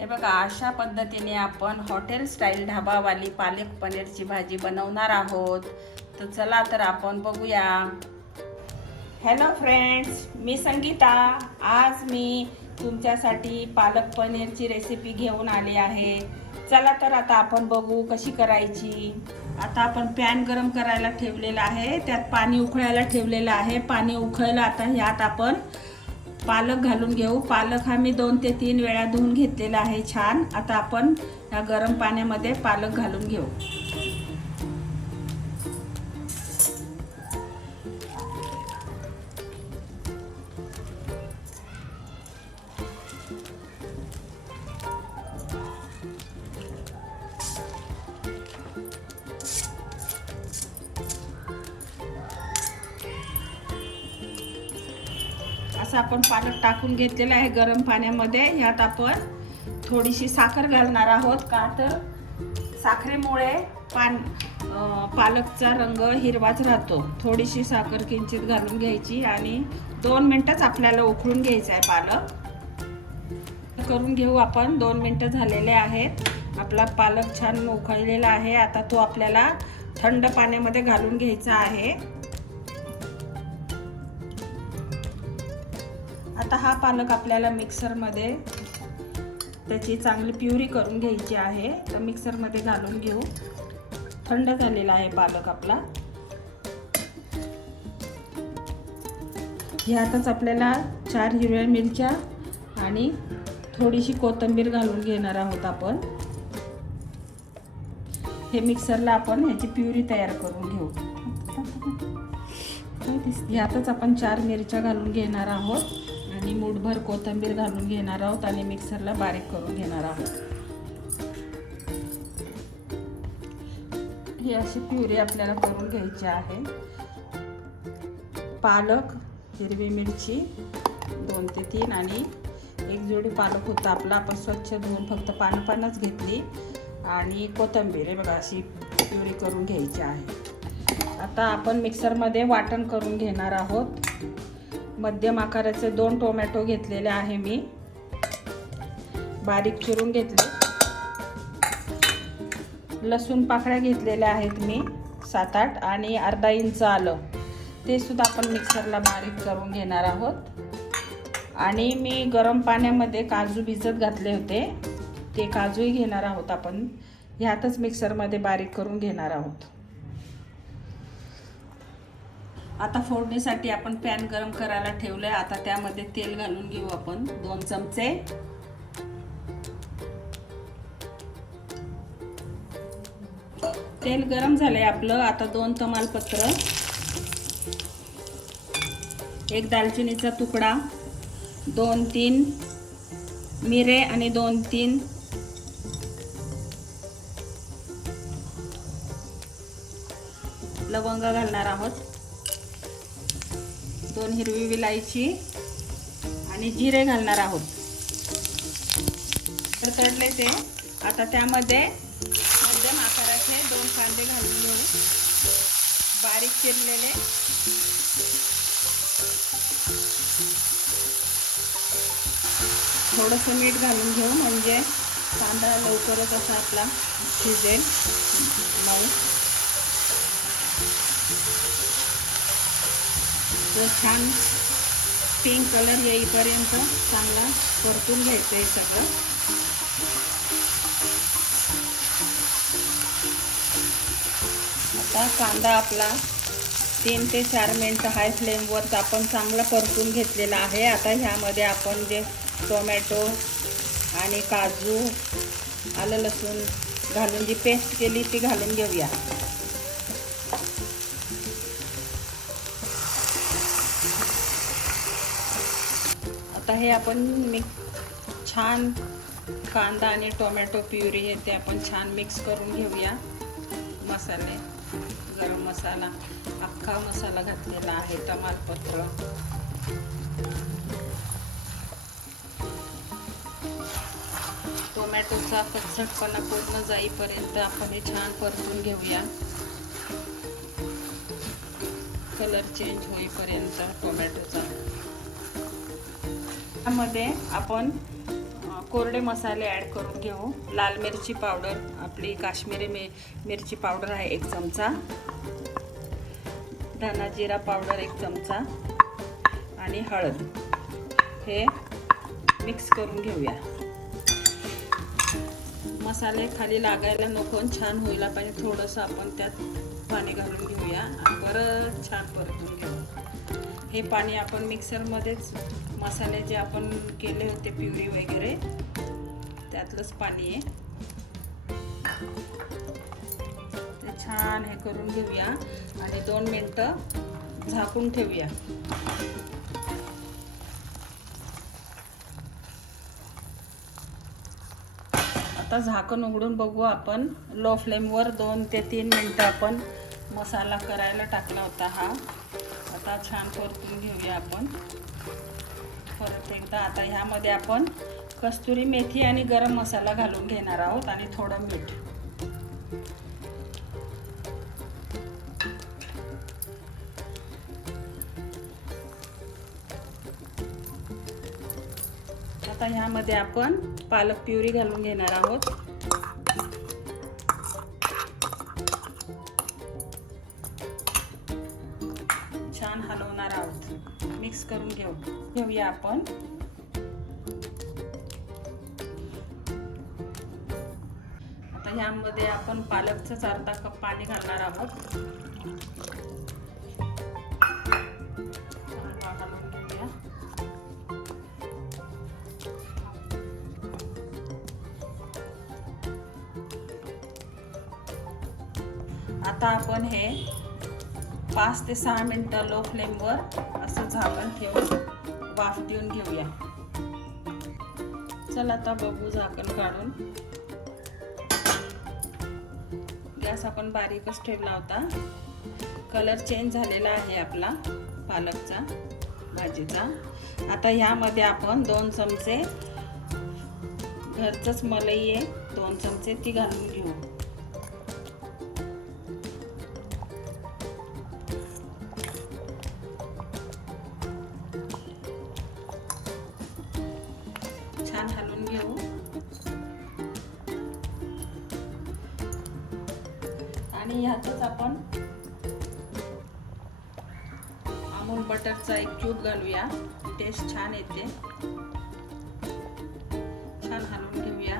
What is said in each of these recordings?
हे बघा अशा पद्धतीने आपण हॉटेल स्टाईल ढाबावाली पालक पनीरची भाजी बनवणार आहोत. तर चला तर आपण बघूया. हॅलो फ्रेंड्स मी संगीता. आज मी तुमच्यासाठी पालक पनीरची रेसिपी घेऊन आली आहे. चला तर आता आपण बघू कशी करायची. आता आपण पॅन गरम करायला ठेवलेला आहे. त्यात पाणी उकळायला ठेवलेलं आहे. पाणी उकळलं आता ह्यात आपण पालक घालून घेऊ. पालक हा मी दोन ते तीन वेळा धुवून घेतलेला आहे छान. आता आपण या गरम पाण्यामध्ये पालक घालून घेऊ. असं आपण पालक टाकून घेतलेलं आहे गरम पाण्यामध्ये. ह्यात आपण थोडीशी साखर घालणार आहोत. का तर साखरेमुळे पान पालकचा रंग हिरवाच राहतो. थोडीशी साखर किंचित घालून घ्यायची आणि दोन मिनटंच आपल्याला उकळून घ्यायचं आहे पालक. करून घेऊ आपण. दोन मिनटं झालेले आहेत. आपला पालक छान उकळलेला आहे. आता तो आपल्याला थंड पाण्यामध्ये घालून घ्यायचा आहे. आता हा पालक आपल्याला मिक्सरमध्ये त्याची चांगली प्युरी करून घ्यायची आहे. तर मिक्सरमध्ये घालून घेऊ. थंड झालेला आहे पालक आपला. ह्यातच आपल्याला चार हिरव्या मिरच्या आणि थोडीशी कोथिंबीर घालून घेणार आहोत आपण. हे मिक्सरला आपण ह्याची प्युरी तयार करून घेऊ. ह्यातच आपण चार मिरच्या घालून घेणार आहोत. आणि मूठभर कोथिंबीर घालून घेणार आहोत आणि मिक्सरला बारीक करून घेणार आहोत. ही अशी प्युरी आपल्याला करून घ्यायची आहे. पालक हिरवी मिरची दोन ते तीन आणि एक जोडी पालक होता आपला. आपण स्वच्छ धुवून फक्त पानं पानच घेतली आणि कोथंबीर हे बघा अशी प्युरी करून घ्यायची आहे. आता आपण मिक्सरमध्ये वाटण करून घेणार आहोत. मध्यम आकाराचे दोन टोमॅटो घेतलेले आहे मी. बारीक चिरून घेतले. लसूण पाकळ्या घेतलेल्या आहेत मी सात आठ आणि अर्धा इंच आलं. ते सुद्धा आपण मिक्सरला बारीक करून घेणार आहोत. आणि मी गरम पाण्यामध्ये काजू भिजत घातले होते. ते काजूही घेणार आहोत आपण. ह्यातच मिक्सरमध्ये बारीक करून घेणार आहोत. आता फोडणीसाठी आपण पॅन गरम करायला ठेवलंय. आता त्यामध्ये तेल घालून घेऊ आपण. दोन चमचे. तेल गरम झालंय आपलं. आता दोन तमालपत्र. एक दालचिनीचा तुकडा. दोन तीन मिरे आणि दोन तीन लवंग घालणार आहोत. दोन हिरवी विलायची आणि जिरे घालणार आहोत. तर तळले ते. आता त्यामध्ये मध्यम आकाराचे दोन कांदे घालून घेऊ. बारीक चिरलेले. थोडंसं मीठ घालून घेऊ म्हणजे कांदा लवकरच असा आपला शिजेल. मऊ. तर छान पिंक कलर येईपर्यंत चांगला परतून घ्यायचं आहे सगळं. आता कांदा आपला तीन ते चार मिनटं हाय फ्लेमवर आपण चांगला परतून घेतलेला आहे. आता ह्यामध्ये आपण जे टोमॅटो आणि काजू आलं लसूण घालून जी पेस्ट केली ती घालून घेऊया. आता हे आपण मिक्स छान कांदा आणि टोमॅटो प्युरी हे ते आपण छान मिक्स करून घेऊया. मसाले गरम मसाला अख्खा मसाला घातलेला आहे तमालपत्र. टोमॅटोचा कचटपणा पूर्ण जाईपर्यंत आपण हे छान परतून घेऊया. कलर चेंज होईपर्यंत टोमॅटोचा. त्यामध्ये आपण कोरडे मसाले ॲड करून घेऊ. लाल मिरची पावडर आपली काश्मीरी मि मिरची पावडर आहे एक चमचा. धना जिरा पावडर एक चमचा. आणि हळद. हे मिक्स करून घेऊया. मसाले खाली लागायला नको छान होईला पाहिजे. थोडंसं आपण त्यात पाणी घालून घेऊया. आणि परत छान परतून घेऊ. हे पाणी आपण मिक्सरमध्येच मसाले जे आपण केले होते प्युरी वगैरे त्यातलंच पाणी आहे. ते छान हे करून घेऊया आणि दोन मिनटं झाकून ठेवूया. आता झाकण उघडून बघू आपण. लो फ्लेमवर दोन ते तीन मिनटं आपण मसाला करायला टाकला होता हा. आता छान परतून घेऊया आपण. परत एकदा आता ह्यामध्ये आपण कस्तुरी मेथी आणि गरम मसाला घालून घेणार आहोत आणि थोडं मीठ. आता ह्यामध्ये आपण पालक प्युरी घालून घेणार आहोत. करून घेऊ. घेऊया आपण. आता ह्यामध्ये आपण पालकचं अर्धा कप पाणी घालणार आहोत. आता आपण हे पाच ते सहा मिनटं लो फ्लेमवर असं झाकण ठेवून वाफ देऊन घेऊया. चला आता बघू झाकण काढून. गॅस आपण बारीकच ठेवला होता. कलर चेंज झालेला आहे आपला पालकचा भाजीचा. आता ह्यामध्ये आपण दोन चमचे घरचंच मलई आहे दोन चमचे ती घालून घेऊ. घेऊ. आणि ह्यातच आपण अमूल बटरचा एक क्यूब घालूया. टेस्ट छान येते. छान हलवून घेऊया.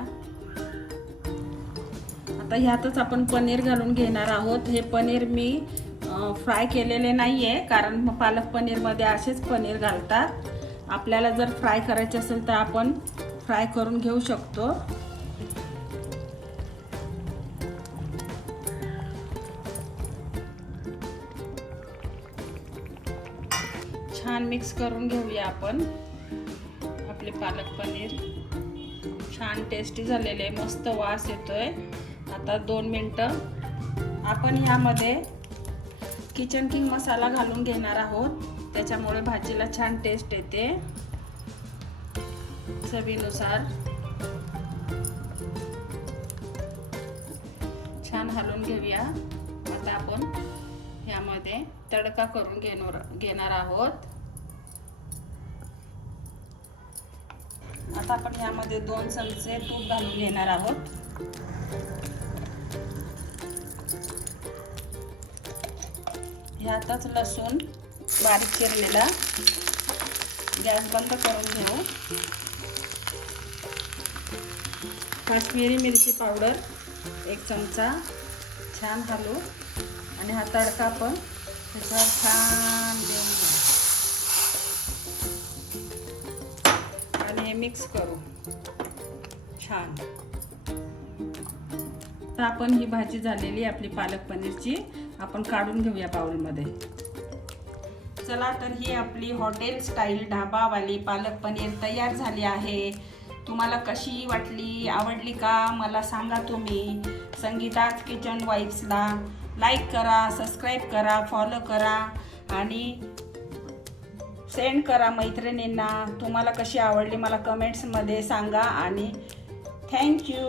आता ह्यातच आपण पनीर घालून घेणार आहोत. हे पनीर मी फ्राय केलेले नाही आहे कारण पालक पनीरमध्ये असेच पनीर घालतात. आपल्याला जर फ्राय करायचे असेल तर आपण फ्राय करून घेऊ शकतो. छान मिक्स करून घेऊया आपण. आपले पालक पनीर. छान टेस्टी झालेले मस्त वास येतोय. आता दोन मिनटं आपण ह्यामध्ये किचन किंग मसाला घालून घेणार आहोत. त्याच्यामुळे भाजीला छान टेस्ट येते. चवीनुसार छान हलवून घेऊया आता आपण ह्यामध्ये तडका करून घेणार घेणार आहोत आता आपण ह्यामध्ये दोन चमचे तूप घालून घेणार आहोत ह्यातच लसूण बारीक चिरलेला गॅस बंद करून घेऊ काश्मीरी मिरची पावडर एक चमचा छान घालू. आणि हा तडका पण त्याच्यावर छान देऊन घेऊ. आणि हे मिक्स करू. छान. तर आपण ही भाजी झालेली आपली पालक पनीरची. आपण काढून घेऊया बाउलमध्ये. चला तर ही आपली हॉटेल स्टाईल ढाबावाली पालक पनीर तयार झाली आहे. तुम्हाला कशी वाटली आवडली का मला सांगा तुम्ही. संगीताज किचन वाईफ्सला लाईक करा सबस्क्राईब करा फॉलो करा आणि सेंड करा मैत्रिणींना. तुम्हाला कशी आवडली मला कमेंट्समध्ये सांगा आणि थँक्यू